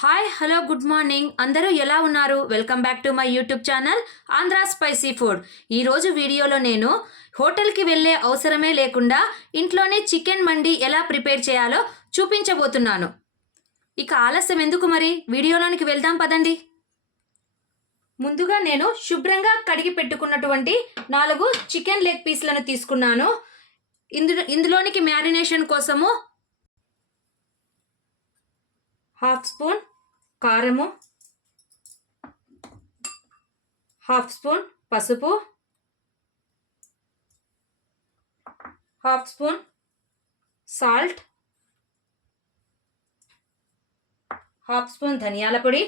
Hi hello good morning అందరూ ఎలా ఉన్నారు? Welcome back to my YouTube channel Andhra spicy food. ఈరోజు వీడియోలో నేను హోటల్కి వెళ్ళే అవసరమే లేకుండా ఇంట్లోనే చికెన్ మండి ఎలా ప్రిపేర్ చేయాలో చూపించబోతున్నాను. ఇక ఆలస్యం ఎందుకు, మరి వీడియోలోనికి వెళ్దాం పదండి. ముందుగా నేను శుభ్రంగా కడిగి పెట్టుకున్నటువంటి 4 చికెన్ లెగ్ పీస్లను తీసుకున్నాను. ఇందులోనికి మ్యారినేషన్ కోసము హాఫ్ స్పూన్ కారము, హాఫ్ స్పూన్ పసుపు, half spoon salt, half spoon ధనియాల పొడి,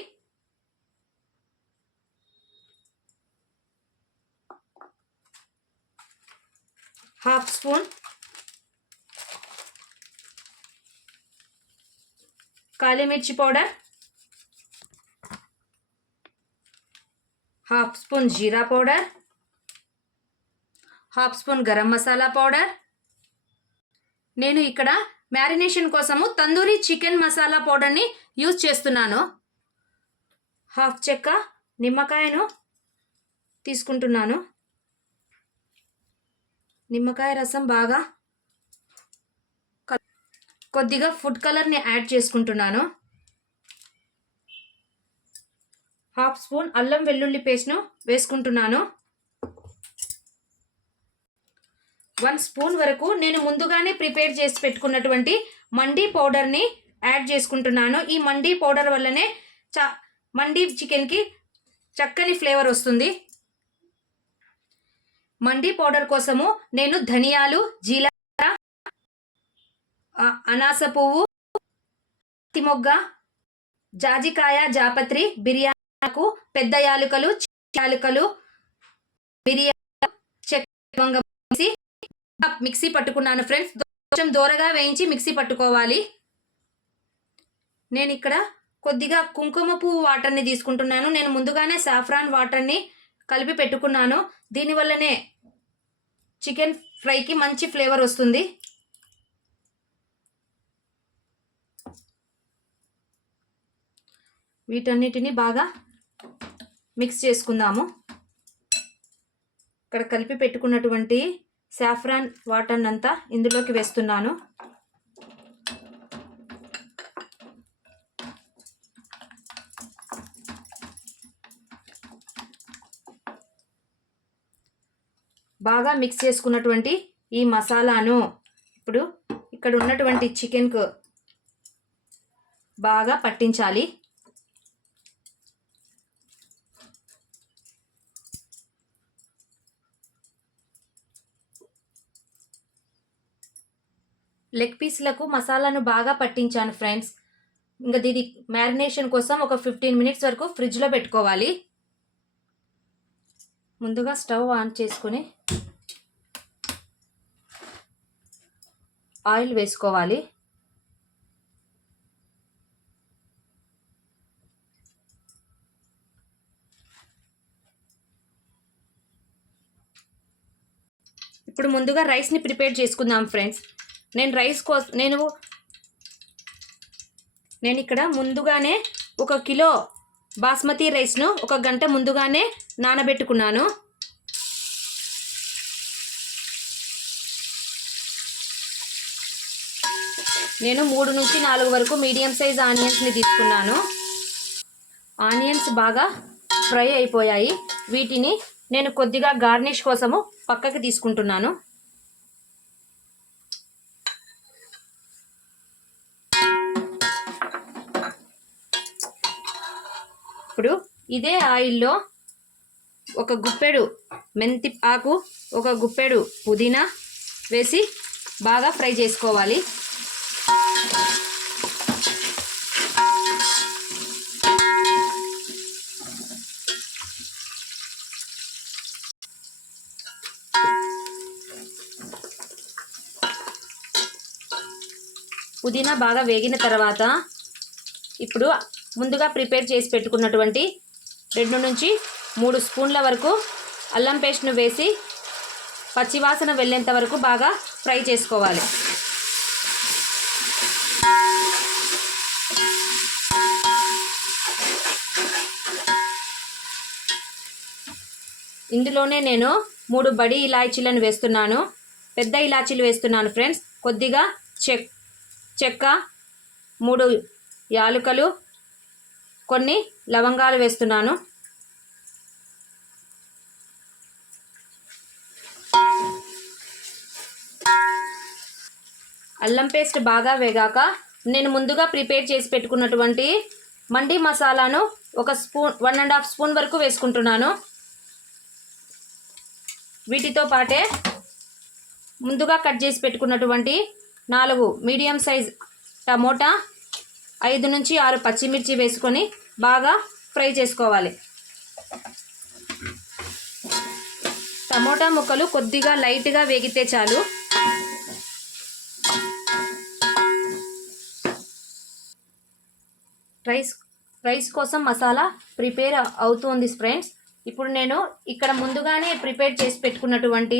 హాఫ్ స్పూన్ కాली मिर्ची पाउडर, हाफ स्पून जीरा पाउडर, हाफ स्पून गरम मसाला पाउडर. నేను ఇక్కడ మ్యారినేషన్ కోసము తందూరి చికెన్ మసాలా పౌడర్ ని యూస్ చేస్తున్నాను. హాఫ్ చెక్క నిమ్మకాయను తీసుకుంటున్నాను. నిమ్మకాయ రసం బాగా కొద్దిగా ఫుడ్ కలర్ని యాడ్ చేసుకుంటున్నాను. హాఫ్ స్పూన్ అల్లం వెల్లుల్లి పేస్ట్ను వేసుకుంటున్నాను. 1 స్పూన్ వరకు నేను ముందుగానే ప్రిపేర్ చేసి పెట్టుకున్నటువంటి మండీ పౌడర్ని యాడ్ చేసుకుంటున్నాను. ఈ మండీ పౌడర్ వల్లనే మండీ చికెన్కి చక్కని ఫ్లేవర్ వస్తుంది. మండీ పౌడర్ కోసము నేను ధనియాలు, జీలకర్ర, అనాస పువ్వు, తిమొగ్గ, జాజికాయ, జాపత్రి, బిర్యానీకు, పెద్ద యాలుకలు, యాలుకలు, బిర్యానీ చెక్క మిక్సీ పట్టుకున్నాను ఫ్రెండ్స్. కొంచెం దూరగా వేయించి మిక్సీ పట్టుకోవాలి. నేను ఇక్కడ కొద్దిగా కుంకుమ పువ్వు వాటర్ని తీసుకుంటున్నాను. నేను ముందుగానే సాఫ్రాన్ వాటర్ని కలిపి పెట్టుకున్నాను. దీనివల్లనే చికెన్ ఫ్రైకి మంచి ఫ్లేవర్ వస్తుంది. వీటన్నిటిని బాగా మిక్స్ చేసుకుందాము. ఇక్కడ కలిపి పెట్టుకున్నటువంటి సాఫ్రాన్ వాటర్ అంతా ఇందులోకి వేస్తున్నాను. బాగా మిక్స్ చేసుకున్నటువంటి ఈ మసాలాను ఇప్పుడు ఇక్కడ ఉన్నటువంటి చికెన్కు బాగా పట్టించాలి. లెగ్ పీస్లకు మసాలాను బాగా పట్టించాను ఫ్రెండ్స్. ఇంకా దీని మ్యారినేషన్ కోసం ఒక 15 మినిట్స్ వరకు ఫ్రిడ్జ్లో పెట్టుకోవాలి. ముందుగా స్టవ్ ఆన్ చేసుకొని ఆయిల్ వేసుకోవాలి. ఇప్పుడు ముందుగా రైస్ని ప్రిపేర్ చేసుకుందాం ఫ్రెండ్స్. నేను ఇక్కడ ముందుగానే 1 కిలో బాస్మతి రైస్ను 1 గంట ముందుగానే నానబెట్టుకున్నాను. నేను 3 నుంచి 4 వరకు మీడియం సైజ్ ఆనియన్స్ని తీసుకున్నాను. ఆనియన్స్ బాగా ఫ్రై అయిపోయాయి. వీటిని నేను కొద్దిగా గార్నిష్ కోసము పక్కకి తీసుకుంటున్నాను. ఇప్పుడు ఇదే ఆయిల్లో 1 గుప్పెడు మెంతి ఆకు, 1 గుప్పెడు పుదీనా వేసి బాగా ఫ్రై చేసుకోవాలి. పుదీనా బాగా వేగిన తర్వాత ఇప్పుడు ముందుగా ప్రిపేర్ చేసి పెట్టుకున్నటువంటి 2 నుంచి 3 స్పూన్ల వరకు అల్లం పేస్ట్ను వేసి పచ్చివాసన వెళ్ళేంత వరకు బాగా ఫ్రై చేసుకోవాలి. ఇందులోనే నేను 3 బడి ఇలాచీలను వేస్తున్నాను. పెద్ద ఇలాచీలు వేస్తున్నాను ఫ్రెండ్స్. కొద్దిగా చెక్క, 3 యాలకులు, కొన్ని లవంగాలు వేస్తున్నాను. అల్లం పేస్ట్ బాగా వేగాక నేను ముందుగా ప్రిపేర్ చేసి పెట్టుకున్నటువంటి మండి మసాలాను 1.5 స్పూన్ వరకు వేసుకుంటున్నాను. వీటితో పాటే ముందుగా కట్ చేసి పెట్టుకున్నటువంటి 4 మీడియం సైజ్ టమోటా, 5 నుంచి 6 పచ్చిమిర్చి వేసుకొని బాగా ఫ్రై చేసుకోవాలి. టమోటా ముక్కలు కొద్దిగా లైట్గా వేగితే చాలు. రైస్ కోసం మసాలా ప్రిపేర్ అవుతుంది ఫ్రెండ్స్. ఇప్పుడు నేను ఇక్కడ ముందుగానే ప్రిపేర్ చేసి పెట్టుకున్నటువంటి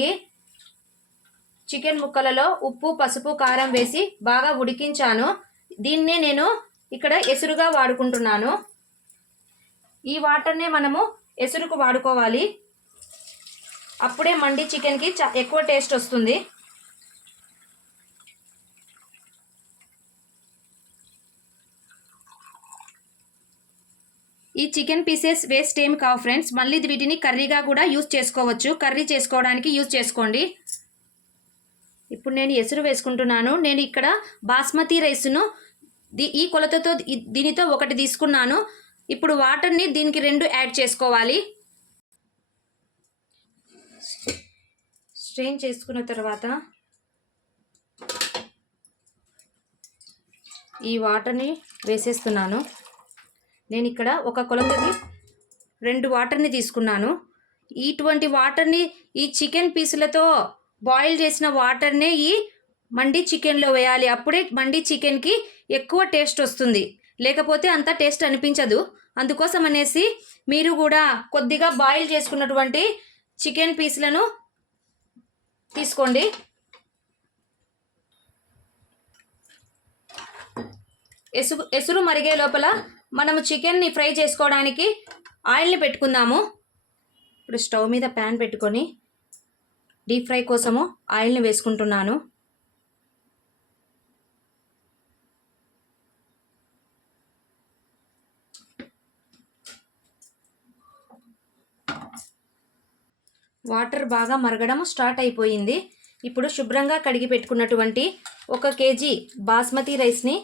చికెన్ ముక్కలలో ఉప్పు, పసుపు, కారం వేసి బాగా ఉడికించాను. దీన్నే నేను ఇక్కడ ఎసురుగా వాడుకుంటున్నాను. ఈ వాటర్నే మనము ఎసురుకు వాడుకోవాలి. అప్పుడే మండి చికెన్కి ఎక్కువ టేస్ట్ వస్తుంది. ఈ చికెన్ పీసెస్ వేస్ట్ ఏం కావు ఫ్రెండ్స్. మళ్ళీ వీటిని కర్రీగా కూడా యూజ్ చేసుకోవచ్చు. కర్రీ చేసుకోవడానికి యూజ్ చేసుకోండి. ఇప్పుడు నేను ఎసురు వేసుకుంటున్నాను. నేను ఇక్కడ బాస్మతి రైస్ను ఈ కొలతతో దీనితో 1 తీసుకున్నాను. ఇప్పుడు వాటర్ని దీనికి 2 యాడ్ చేసుకోవాలి. స్ట్రెయిన్ చేసుకున్న తర్వాత ఈ వాటర్ని వేసేస్తున్నాను. నేను ఇక్కడ ఒక కొలతకి 2 వాటర్ని తీసుకున్నాను. ఇటువంటి వాటర్ని ఈ చికెన్ పీసులతో బాయిల్ చేసిన వాటర్నే ఈ మండి చికెన్లో వేయాలి. అప్పుడే మండి చికెన్కి ఎక్కువ టేస్ట్ వస్తుంది. లేకపోతే అంత టేస్ట్ అనిపించదు. అందుకోసం అనేసి మీరు కూడా కొద్దిగా బాయిల్ చేసుకున్నటువంటి చికెన్ పీసులను తీసుకోండి. ఎసురు మరిగే లోపల మనము చికెన్ని ఫ్రై చేసుకోవడానికి ఆయిల్ని పెట్టుకుందాము. ఇప్పుడు స్టవ్ మీద ప్యాన్ పెట్టుకొని డీప్ ఫ్రై కోసము ఆయిల్ని వేసుకుంటున్నాను. వాటర్ బాగా మరగడం స్టార్ట్ అయిపోయింది. ఇప్పుడు శుభ్రంగా కడిగి పెట్టుకున్నటువంటి 1 కేజీ బాస్మతి రైస్ని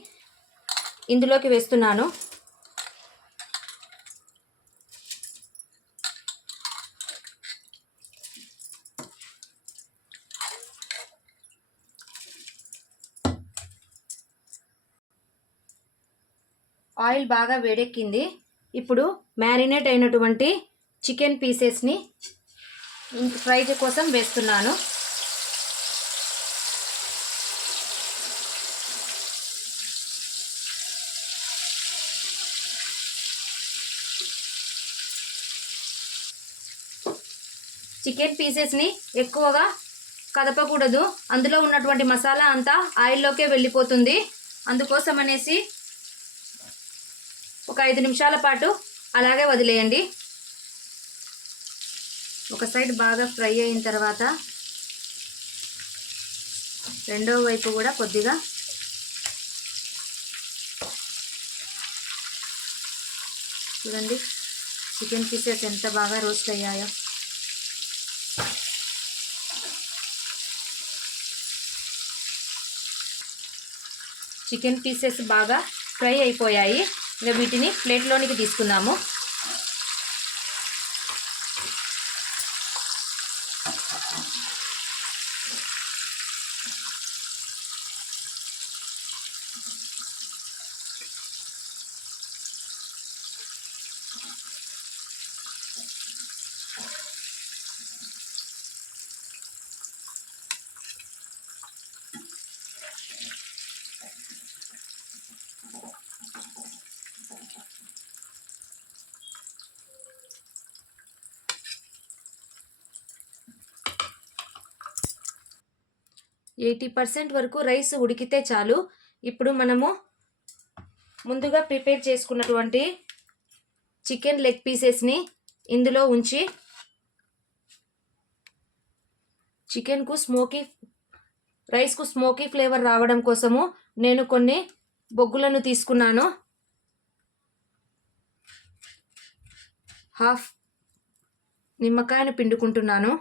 ఇందులోకి వేస్తున్నాను. ఆయిల్ బాగా వేడెక్కింది. ఇప్పుడు మ్యారినేట్ అయినటువంటి చికెన్ పీసెస్ని ఫ్రై కోసం వేస్తున్నాను. చికెన్ పీసెస్ని ఎక్కువగా కదపకూడదు. అందులో ఉన్నటువంటి మసాలా అంతా ఆయిల్లోకే వెళ్ళిపోతుంది. అందుకోసం అనేసి ఒక 5 నిమిషాల పాటు అలాగే వదిలేయండి. ఒక సైడ్ బాగా ఫ్రై అయిన తర్వాత రెండవ వైపు కూడా కొద్దిగా చూడండి చికెన్ పీసెస్ ఎంత బాగా రోస్ట్ అయ్యాయో. చికెన్ పీసెస్ బాగా ఫ్రై అయిపోయాయి. ఇక వీటిని ప్లేట్లోనికి తీసుకుందాము. %80 వరకు రైస్ ఉడికితే చాలు. ఇప్పుడు మనము ముందుగా ప్రిపేర్ చేసుకున్నటువంటి చికెన్ లెగ్ పీసెస్ని ఇందులో ఉంచి చికెన్కు రైస్కు స్మోకీ ఫ్లేవర్ రావడం కోసము నేను కొన్ని బొగ్గులను తీసుకున్నాను. హాఫ్ నిమ్మకాయను పిండుకుంటున్నాను.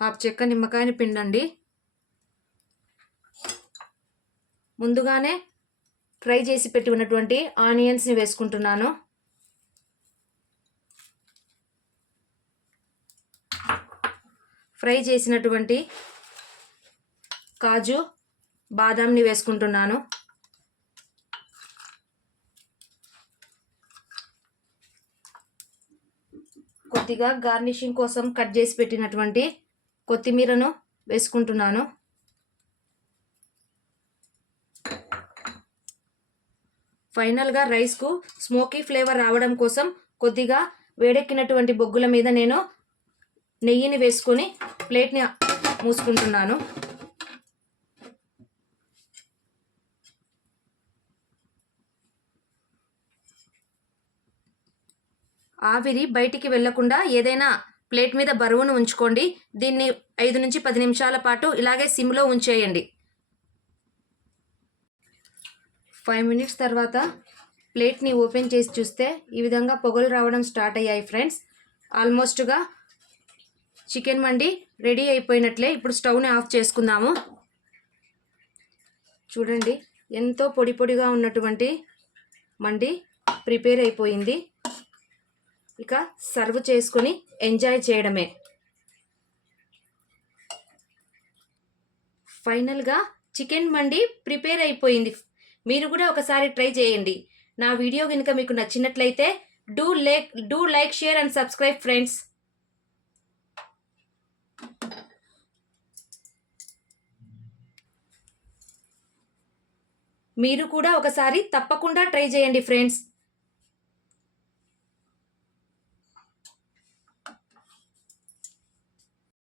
హాఫ్ చెక్క నిమ్మకాయని పిండండి. ముందుగానే ఫ్రై చేసి పెట్టి ఉన్నటువంటి ఆనియన్స్ని వేసుకుంటున్నాను. ఫ్రై చేసినటువంటి కాజు బాదాంని వేసుకుంటున్నాను. కొద్దిగా గార్నిషింగ్ కోసం కట్ చేసి పెట్టినటువంటి కొత్తిమీరను వేసుకుంటున్నాను. ఫైనల్గా రైస్కు స్మోకీ ఫ్లేవర్ రావడం కోసం కొద్దిగా వేడెక్కినటువంటి బొగ్గుల మీద నేను నెయ్యిని వేసుకొని ప్లేట్ని మూసుకుంటున్నాను. ఆవిరి బయటికి వెళ్లకుండా ఏదైనా ప్లేట్ మీద బరువును ఉంచుకోండి. దీన్ని 5 నుంచి 10 నిమిషాల పాటు ఇలాగే సిమ్లో ఉంచేయండి. 5 మినిట్స్ తర్వాత ప్లేట్ని ఓపెన్ చేసి చూస్తే ఈ విధంగా పొగలు రావడం స్టార్ట్ అయ్యాయి ఫ్రెండ్స్. ఆల్మోస్ట్గా చికెన్ మండి రెడీ అయిపోయినట్లే. ఇప్పుడు స్టవ్ని ఆఫ్ చేసుకుందాము. చూడండి, ఎంతో పొడి పొడిగా ఉన్నటువంటి మండి ప్రిపేర్ అయిపోయింది. ఇక సర్వ్ చేసుకొని ఎంజాయ్ చేయడమే. ఫైనల్గా చికెన్ మండి ప్రిపేర్ అయిపోయింది. మీరు కూడా ఒకసారి ట్రై చేయండి. నా వీడియో కనుక మీకు నచ్చినట్లయితే do like share and subscribe friends. మీరు కూడా ఒకసారి తప్పకుండా ట్రై చేయండి ఫ్రెండ్స్.